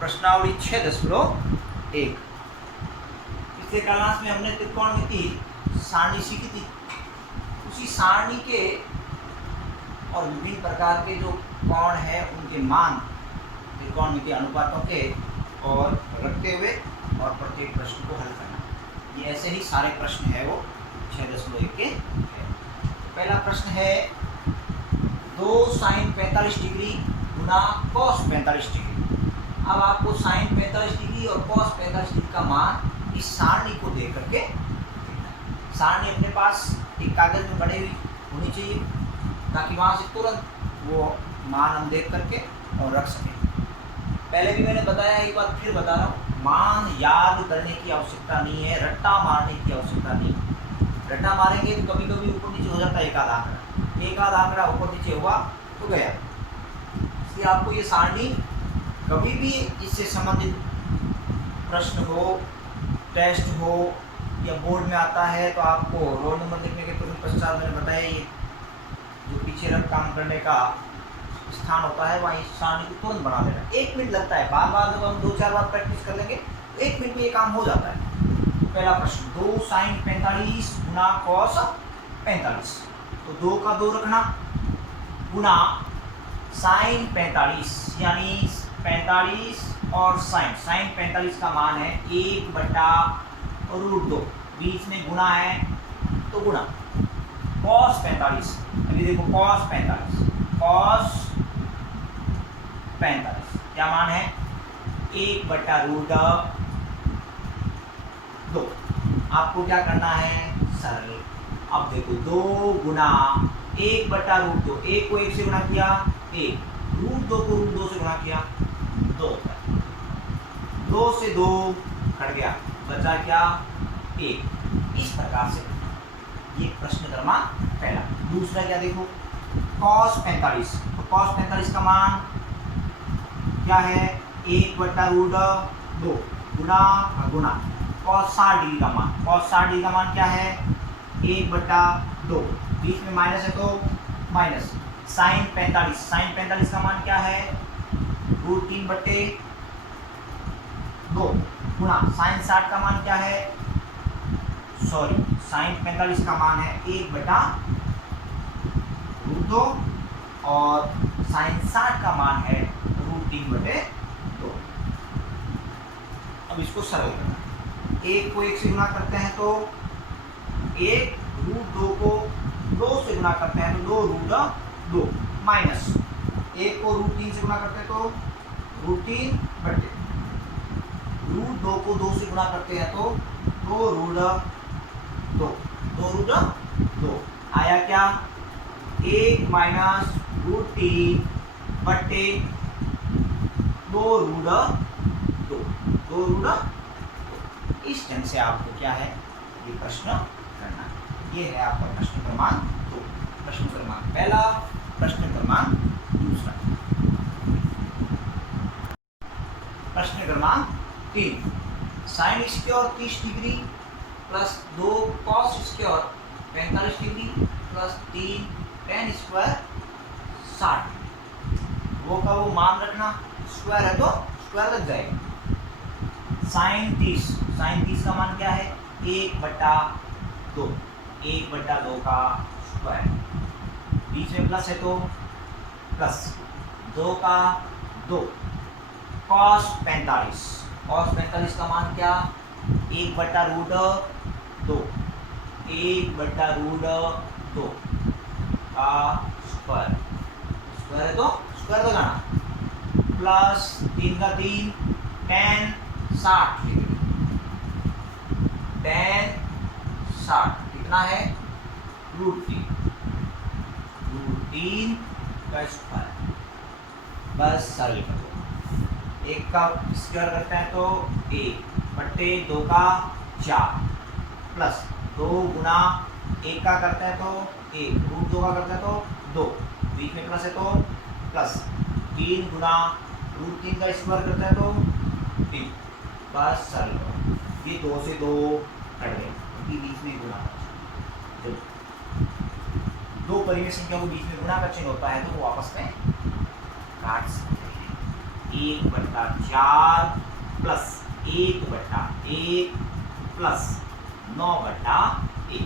प्रश्नावली 6.1। पिछले क्लास में हमने त्रिकोणमिति सारणी सीखी थी। उसी सारणी के और विभिन्न प्रकार के जो कोण हैं उनके मान त्रिकोणमिति अनुपातों के और रखते हुए और प्रत्येक प्रश्न को हल करना। ये ऐसे ही सारे प्रश्न है वो 6.1 के है। पहला प्रश्न है 2 sin 45 डिग्री गुना cos 45 डिग्री। अब आपको sin 45 डिग्री और cos 45 डिग्री का मान इस सारणी को देख करके सारणी अपने पास एक कागज में बनी हुई होनी चाहिए ताकि वहाँ से तुरंत वो मान हम देख करके और रख सकें। पहले भी मैंने बताया, एक बार फिर बता रहा हूँ, मान याद करने की आवश्यकता नहीं है, रट्टा मारने की आवश्यकता नहीं है। रट्टा मारेंगे तो कभी कभी ऊपर नीचे हो जाता है एक आध आंकड़ा ऊपर नीचे हुआ तो गया। इसलिए आपको ये सारणी कभी भी इससे संबंधित प्रश्न हो, टेस्ट हो या बोर्ड में आता है तो आपको रोल नंबर लिखने के तुरंत पश्चात मैंने बताया ये जो पीछे रख काम करने का स्थान होता है वहाँ इस सारणी को तुरंत बना देना। 1 मिनट लगता है, बार बार जब हम 2-4 बार प्रैक्टिस कर लेंगे 1 मिनट में ये काम हो जाता है। पहला प्रश्न 2 sin 45 गुना cos 45। तो 2 का 2 रखना गुना sin 45 यानी 45 और sin 45 का मान है 1/√2, बीच में गुना है तो गुना cos 45। अभी देखो cos 45 क्या मान है 1/√2। आपको क्या करना है, सरल। अब देखो 2 गुना 1/√2, 1 को 1 से गुणा किया 1, √2 को √2 से गुणा किया 2, 2 से 2 कट गया, बचा क्या 1। इस प्रकार से ये प्रश्न क्रमांक पहला। दूसरा क्या देखो cos 45। तो cos 45 का मान क्या है 1/√2 गुना गुना cos 60 डिग्री का मान। cos 60 डिग्री का मान क्या है 1/2, बीच में माइनस है तो माइनस। sin 45 का मान क्या है √3/2 गुना sin 60 का मान क्या है, sin 45 का मान है 1/√2 और sin 60 का मान है √3/2। अब इसको सरल करना, 1 को 1 से गुणा करते हैं तो 1, √2 को 2 से गुणा करते हैं तो 2√2 माइनस 1 को √3 से गुणा करते हैं तो √3/2, √2 को 2 से गुणा करते हैं तो 2√2 आया क्या 1 माइनस √3/2, 2√2। इस ढंग से आपको क्या है ये प्रश्न करना है। ये है आपका प्रश्न क्रमांक 2, प्रश्न क्रमांक पहला, प्रश्न क्रमांक दूसरा। प्रश्न क्रमांक 3 sin square 30 degree plus 2 cos square 45 degree plus 3 tan square 60। वो का वो मान रखना, स्क्वायर है तो स्क्वायर लग जाएगा। sin 30 का मान क्या है 1/2, 1/2 का स्क्वायर, बीच में प्लस है तो प्लस 2 का 2, cos 45 का मान क्या 1/√2, 1/√2 का स्क्वायर, स्क्वायर है तो स्क्वायर लगाना, प्लस 3 का 3 tan 60 डिग्री, tan 60 कितना है √3 का स्क्वायर। बस सरल कर दो, 1 का स्क्वायर करते हैं तो 1/2 का 4 प्लस 2 गुना 1 का करते हैं तो 1, √2 का करते हैं तो 2, बीच में प्लस है तो प्लस 3 गुना √3 का स्क्वायर करते हैं तो 3। बस सरल करो, ये 2 से 2 कट गए क्योंकि बीच में गुना का, दो परिमेय संख्या को बीच में गुना का चिन्ह होता है तो वो आपस में काट सकते हैं। 1/4 प्लस 1/1 प्लस 9/1। ये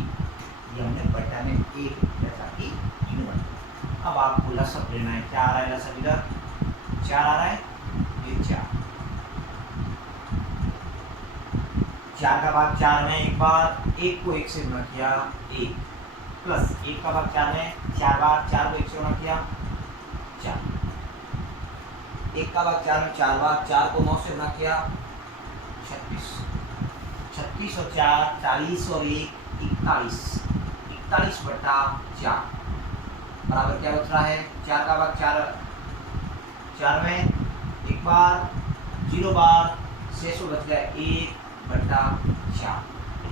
हमने बटा में 1 जैसा कि यूनिट। अब आपको लसअप लेना है। क्या आ रहा है लसअप इधर? 4 आ रहा है, ये 4। 4 का भाग 4 में एक बार 1 को 1 से गुणा किया 1 प्लस 1 का भाग 4 में 4 बार 4 को 1 से गुणा किया 4। 1 का भाग 4 में 4 बार 4 को 9 से गुणा किया 36। 36 और 4 40 और 1 41। 41/4 बराबर क्या बच रहा है? 4 का भाग 4 में एक बार 0 बार शेष बच गया 1/4,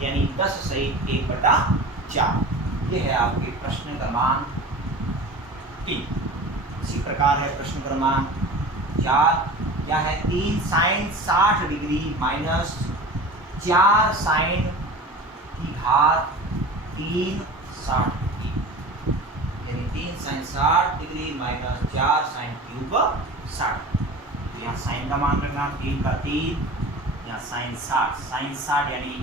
यानी 10 सहित 1/4। ये है आपके प्रश्न क्रमांक 3। इसी प्रकार है प्रश्न क्रमांक 4। क्या है? 3 sin 60 डिग्री माइनस 4 sin की घात 3 60 डिग्री, यानी 3 sin 60 degree minus 4 sin cube 60। तो यहाँ साइन का मान रखना 3 का 3, यहाँ sin 60 यानी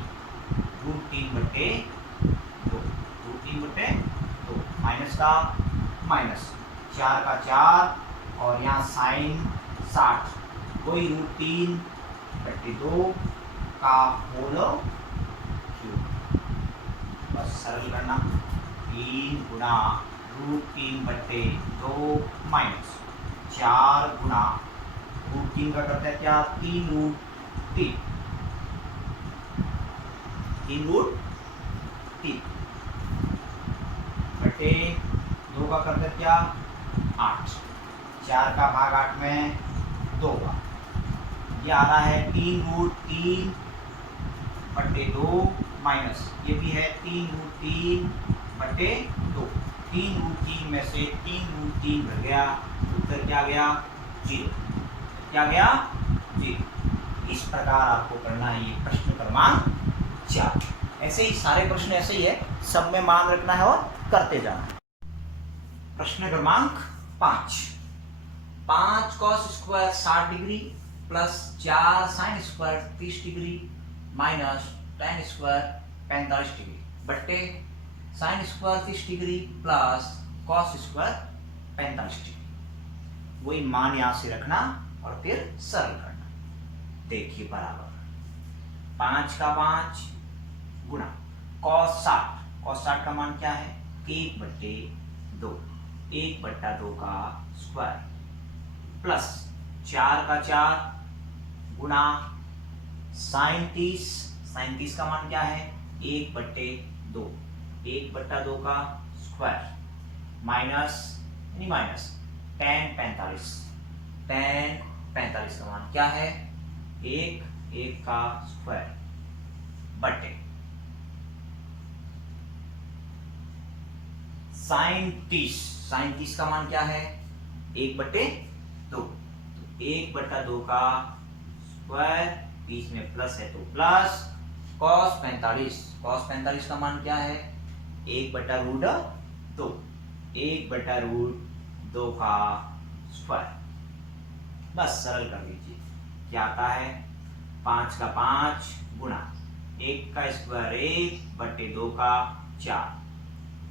√3/2 माइनस का माइनस 4 का 4 और यहाँ sin 60 वही √3/2 का होल क्यूब। बस सरल करना 3 गुणा √3/2 माइनस 4 गुणा √3 का करता है क्या? 3√3 बटे 2 का करता है क्या? 8। 4 का भाग 8 में 2 बार। ये आ रहा है 3√3/2 माइनस ये भी है 3√3/2। 3√3 में से 3√3 घट गया, उत्तर क्या गया? 0। क्या गया? 0। इस प्रकार आपको करना है ये प्रश्न क्रमांक 4। ऐसे ही सारे प्रश्न ऐसे ही है, सब में मान रखना है और करते जाना है। प्रश्न क्रमांक 5 cos square 60 degree plus 4 sin square 30 degree minus tan square 45 degree बट्टे sin square 30 degree plus cos square 45 degree. वही मान यहां से रखना और फिर सरल करना। देखिए बराबर 5 का 5 गुणा cos 60 का मान क्या है? 1/2 1/2 का स्क्वायर प्लस 4 का 4 गुणा sin 30 का मान क्या है? 1/2 1/2 का स्क्वायर माइनस tan 45 का मान क्या है? 1 का स्क्वायर बटे sin 30 का मान क्या है? 1/2 1/2 का स्क्वायर, बीच में प्लस है तो प्लस cos 45 का मान क्या है? 1/√2 1/√2 का स्क्वायर। बस सरल कर दीजिए। क्या आता है? 5 का 5 गुणा 1 का स्क्वायर 1/2 का 4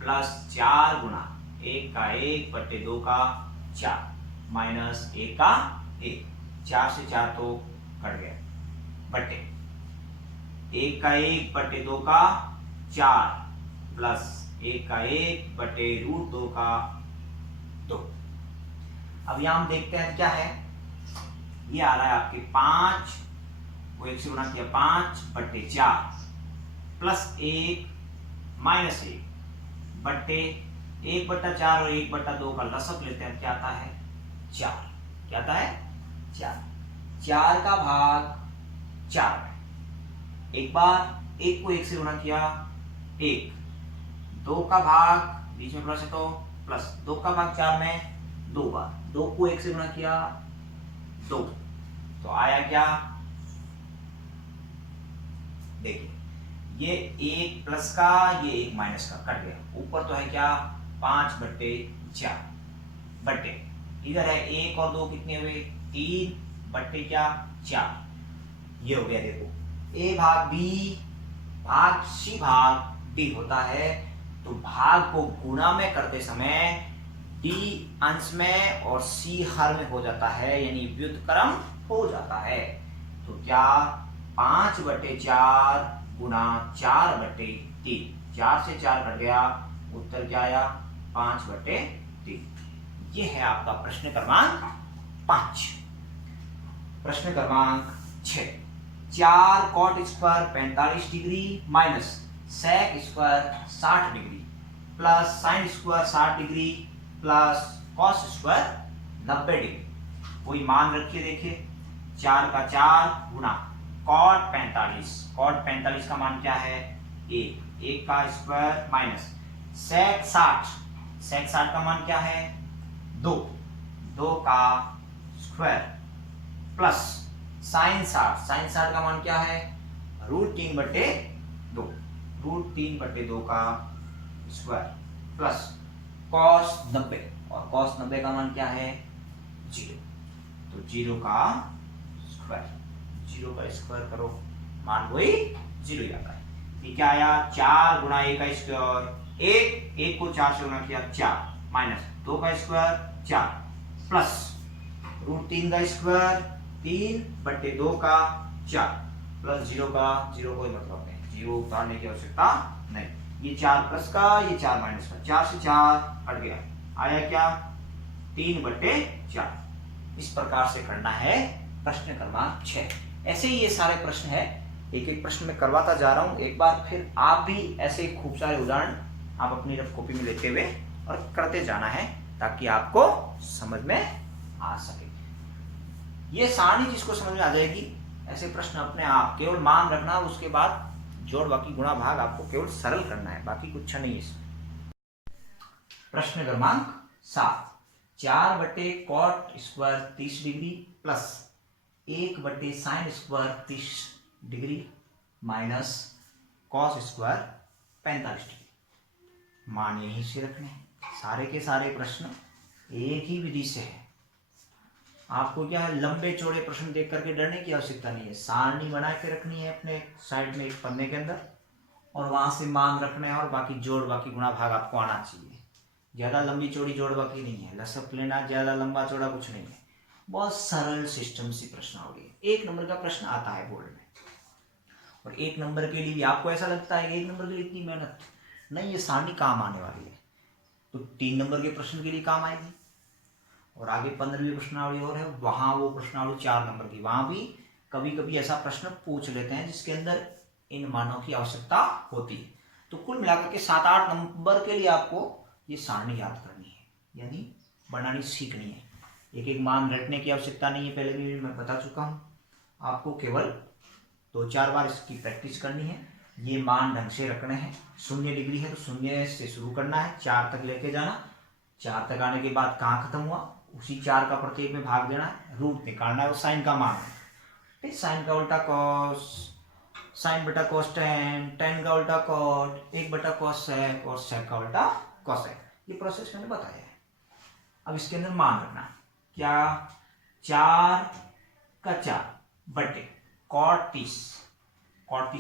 प्लस 4 गुणा 1 का 1/2 का 4 माइनस 1 का 1। 4 से 4 तो कट गया बटे 1 का 1/2 का 4 प्लस 1 का 1/√2 का 2। अब यहां हम देखते हैं क्या है। ये आ रहा है आपके 5 को 1 से गुणा किया 5/4 प्लस 1 माइनस 1 बट्टे 1/4 और 1/2 का लसअप लेते हैं। क्या आता है? 4। क्या आता है? 4। 4 का भाग 4 एक बार 1 को 1 से गुणा किया 1। 2 का भाग बीच में प्लस है तो प्लस 2 का भाग 4 में 2 बार 2 को 1 से गुणा किया 2 तो आया क्या? देखिए ये 1 प्लस का ये 1 माइनस का कट गया। ऊपर तो है क्या? 5/4 बटे इधर है 1 और 2 कितने हुए? 3 बट्टे क्या 4। ये हो गया देखो ए भाग बी भाग सी भाग डी होता है। तो भाग को गुणा में करते समय डी अंश में और सी हर में हो जाता है, यानी व्युत्क्रम हो जाता है। तो क्या 5/4 गुणा 4/3, 4 से 4 कट गया, उत्तर क्या आया 5/3। ये है आपका प्रश्न क्रमांक 5। प्रश्न क्रमांक 6, 4 cot square 45 degree minus sec square 60 degree plus sine square 60 degree plus cos square 90 degree. कोई मान रखिए, देखिए 4 का 4 गुणा कॉट 45 का मान क्या है 1 का स्क्वायर माइनस सेक 60 का मान क्या है 2 का स्क्वायर प्लस साइन 60 का मान क्या है √3/2 का स्क्वायर प्लस कॉस 90, और कॉस 90 का मान क्या है 0। तो 0 का स्क्वायर करो, मान वही 0 आता है। ठीक है, आया 4 गुणा 1 का स्क्वायर 1 को 4 से गुणा किया 4 माइनस 2 का स्क्वायर 4 प्लस √3 का स्क्वायर 3/2 का 4 प्लस 0 का 0 कोई मतलब नहीं, 0 उतारने की आवश्यकता नहीं। ये 4 प्लस का, ये 4 माइनस का, 4 से 4 हट गया, आया क्या 3/4। इस प्रकार से करना है प्रश्न क्रमांक 6। ऐसे ही ये सारे प्रश्न है, एक एक प्रश्न में करवाता जा रहा हूं। एक बार फिर आप भी ऐसे खूब सारे उदाहरण आप अपनी रफ कॉपी में लेते हुए और करते जाना है, ताकि आपको समझ में आ सके। ये सारणी जिसको समझ में आ जाएगी, ऐसे प्रश्न अपने आप केवल मान रखना, उसके बाद जोड़ बाकी गुणा भाग आपको केवल सरल करना है, बाकी कुछ नहीं है इसमें। प्रश्न क्रमांक 7, cot square 30 degree plus sine square 30 degree minus cos square 45 degree. मान यहीं से रखने हैं। सारे के सारे प्रश्न एक ही विधि से है। आपको क्या है, लंबे चौड़े प्रश्न देख करके डरने की आवश्यकता नहीं है। सारणी बना के रखनी है अपने साइड में एक पन्ने के अंदर, और वहां से मान रखना है, और बाकी जोड़ बाकी गुणा भाग आपको आना चाहिए। ज्यादा लंबी चौड़ी जोड़ बाकी नहीं है, लसप लेना ज्यादा लंबा चौड़ा कुछ नहीं है, बहुत सरल सिस्टम सी प्रश्नावली है। 1 नंबर का प्रश्न आता है बोर्ड में, और 1 नंबर के लिए भी आपको ऐसा लगता है 1 नंबर के लिए इतनी मेहनत नहीं, ये सारणी काम आने वाली है। तो 3 नंबर के प्रश्न के लिए काम आएगी, और आगे 15वीं प्रश्नावली और है, वहां वो प्रश्नावली 4 नंबर की, वहां भी कभी कभी ऐसा प्रश्न पूछ लेते हैं जिसके अंदर इन मानों की आवश्यकता होती है। तो कुल मिलाकर के 7-8 नंबर के लिए आपको ये सारणी याद करनी है, यानी बनानी सीखनी है। एक एक मान रटने की आवश्यकता नहीं है, पहले भी मैं बता चुका हूं। आपको केवल 2-4 बार इसकी प्रैक्टिस करनी है। ये मान ढंग से रखने हैं। 0 डिग्री है तो 0 से शुरू करना है, 4 तक लेके जाना, 4 तक आने के बाद कहाँ खत्म हुआ, उसी 4 का प्रत्येक में भाग देना है, रूट निकालना है, वो साइन का मान है। ठीक, साइन का उल्टा कॉस, साइन बटा कॉस टेन, टेन का उल्टा कॉट, 1/cos सेक, और सेक का उल्टा कॉसेक। ये प्रोसेस मैंने बताया है। अब इसके अंदर मान रखना क्या, 4 का 4 बटे कॉट 30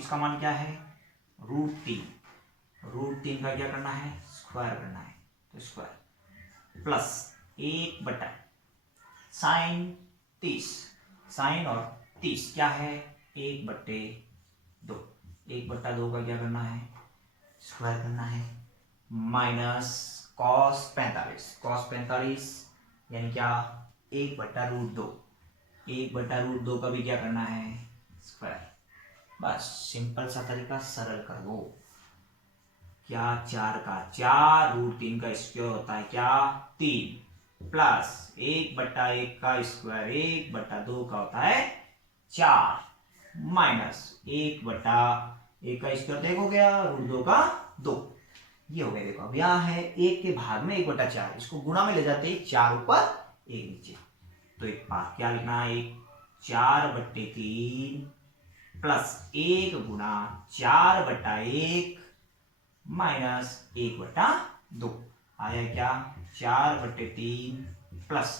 का मान क्या है √3 का क्या करना है स्क्वायर करना है, तो स्क्वायर प्लस 1/sin 30, साइन और 30 क्या है 1/2, 1/2 का क्या करना है स्क्वायर करना है, माइनस cos 45 यानी क्या 1/√2, 1/√2 का भी क्या करना है स्क्वायर। बस सिंपल सा तरीका, सरल कर दो। क्या 4 का 4 √3 का स्क्वायर होता है क्या 3, प्लस 1/1 का स्क्वायर 1/2 का होता है 4, माइनस 1/1 का स्क्वायर देखो गया √2 का 2, ये हो गया। देखो अब यह है 1 के भाग में 1/4, इसको गुणा में ले जाते हैं 4 ऊपर 1 नीचे, तो एक बार क्या लिखना है 4/3 प्लस 1 गुणा 4/1 माइनस 1/2, आया क्या 4/3 प्लस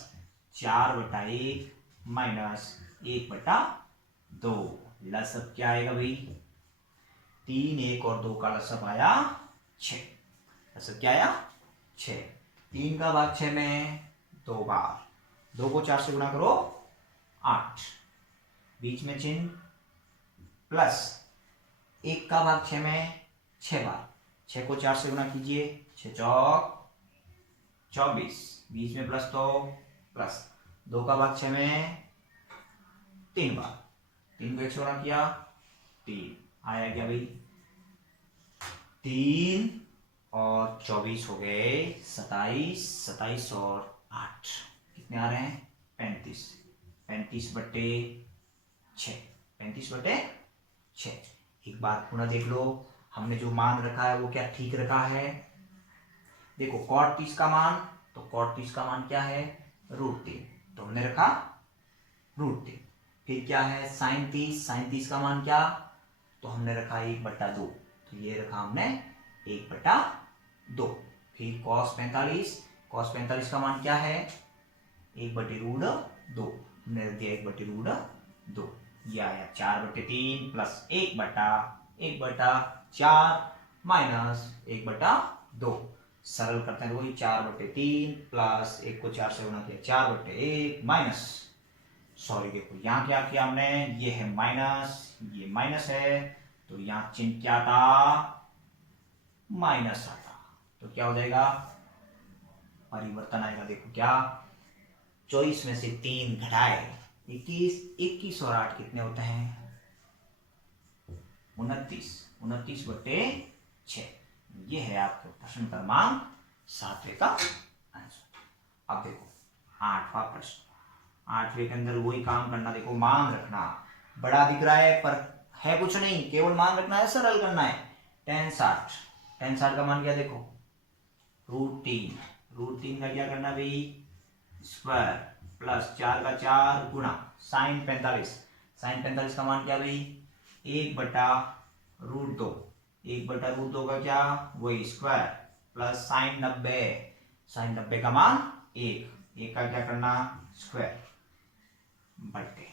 4/1 माइनस 1/2। लसअप क्या आएगा भाई? 3, 1 और 2 का लसअप आया 6। लसअप क्या आया? 6। 3 का भाग 6 में 2 बार, 2 को 4 से गुणा करो 8, बीच में चिन्ह प्लस 1 का भाग 6 में 6 बार, 6 को 4 से गुणा कीजिए, 6 चौक 24, बीच में प्लस तो प्लस 2 का भाग 6 में 3 बार, 3 को 1 से गुणा किया 3, आया क्या भाई? 3 और 24 हो गए 27, 27 और 8 कितने आ रहे हैं? 35, 35/6, 35/6। एक बात पुनः देख लो, हमने जो मान रखा है वो क्या ठीक रखा है? देखो cot 30 का मान, तो cot 30 का मान क्या है? √3, तो हमने रखा √3। फिर क्या है sin 30, sin 30 का मान क्या? तो हमने रखा 1/2, तो ये रखा हमने 1/2। फिर cos 45, cos 45 का मान क्या है? 1/√2, हमने रख दिया 1/√2। ये आया 4/3 प्लस 1/4 माइनस 1/2। सरल करते हैं तो वही 4/3 प्लस 1 को 4 से गुणा किया 4/1 माइनस, सॉरी देखो यहाँ क्या किया हमने, ये है माइनस, ये माइनस है, तो यहाँ चिन्ह क्या था? माइनस आता, तो क्या हो जाएगा? परिवर्तन आएगा। देखो क्या, 24 में से 3 घटाए 21, 21 और 8 कितने होते हैं? 29, 29/6। ये है आपके प्रश्न क्रमांक 7 का आंसर। अब देखो 8वां प्रश्न, 8वें के अंदर वही काम करना, देखो मान रखना, बड़ा दिख रहा है पर है कुछ नहीं, केवल मान रखना है, सरल करना है। tan 60, tan 60 का मान क्या? देखो √3, √3 का क्या करना भाई? स्क्वायर प्लस 4 का 4 गुणा sin 45, sin 45 का मान क्या भाई? 1/√2, 1/√2 का क्या? वही स्क्वायर प्लस sin 90, sin 90 का मान 1 का क्या करना? स्क्वायर बटे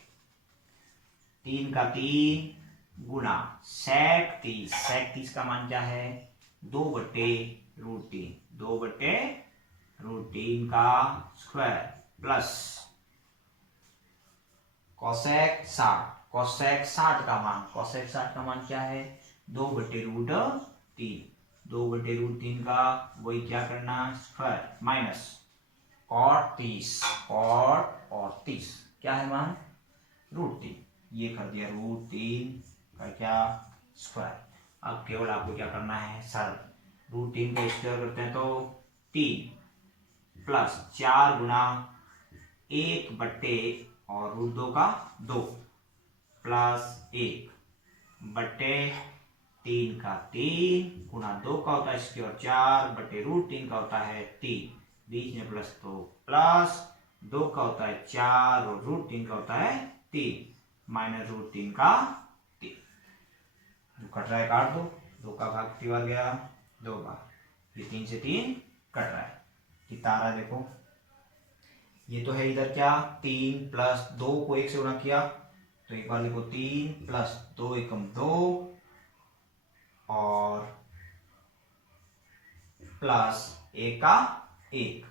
3 का 3 गुणा sec 30, sec 30 का मान क्या है? 2/√3, 2/√3 का स्क्वायर प्लस cosec 60, cosec 60 का मान, cosec 60 का मान क्या है? 2/√3, 2/√3 का वही क्या करना? स्क्वायर माइनस cot 30, cot और 30 क्या है मान? √3, ये कर दिया √3 का क्या? स्क्वायर। अब केवल आपको क्या करना है? सरल, √3 का स्क्वायर करते हैं तो 3 प्लस 4 गुणा 1 बट्टे और √2 का 2 प्लस 1 बट्टे 3 का 3 गुणा 2 का होता है स्क्वायर 4 बट्टे √3 का होता है 3, बीच में प्लस तो प्लस 2 का होता है 4 और √3 का होता है 3 माइनस √3 का 3। जो कट रहा है काट दो, 2 का भाग कितनी बार गया? 2 बार, ये 3 से 3 कट रहा है, कितना आ रहा है? देखो ये तो है इधर क्या? 3 प्लस 2 को 1 से गुणा किया, तो एक बार लिखो 3 प्लस 2 एकम 2 और प्लस 1 का 1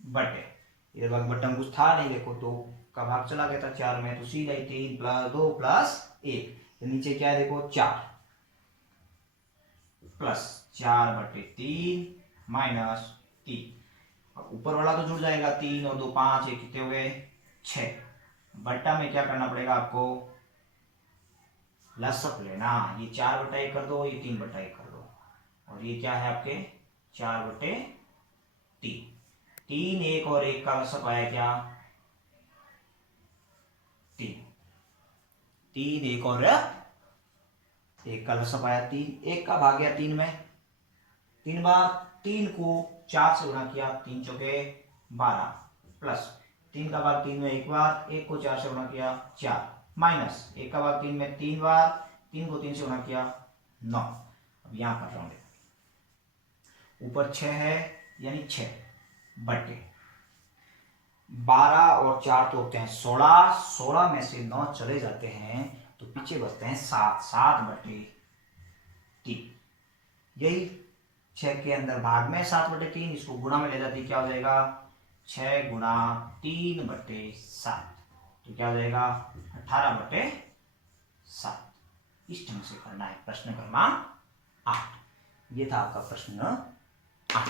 बटे, इधर भाग बटन कुछ था नहीं, देखो 2 का भाग चला गया था 4 में, तो सीधा ही 3 प्लस 2 प्लस 1, तो नीचे क्या है? देखो 4 प्लस 4/3 माइनस 3, ऊपर वाला तो जुड़ जाएगा, 3 और 2 5, ये कितने हो गए? 6। बट्टा में क्या करना पड़ेगा आपको? लसअप लेना, ये 4/1 कर दो, ये 3/1 कर दो, और ये क्या है आपके? 4/3, 3, 1 और 1 का लसअप आया क्या? 3, 3, 1 और 1 का लसअप आया 3, 1 का भाग गया 3 में 3 बार, 3 को 4 से गुणा किया, 3 चौके 12 प्लस 3 का भाग 3 में 1 बार, 1 को 4 से गुणा किया 4 माइनस 1 का भाग 3 में 3 बार, 3 को 3 से गुणा किया 9। अब यहां कर रहा हूं, ऊपर 6 है यानी 6 बटे 12 और 4 तो होते हैं 16, 16 में से 9 चले जाते हैं तो पीछे बचते हैं 7, 7/3। यही 6 के अंदर भाग में 7/3, इसको गुणा में ले जाती क्या हो जाएगा 6 गुणा 3/7, तो क्या हो जाएगा 18/7। इस ढंग से करना है प्रश्न क्रमांक 8। ये था आपका प्रश्न 8।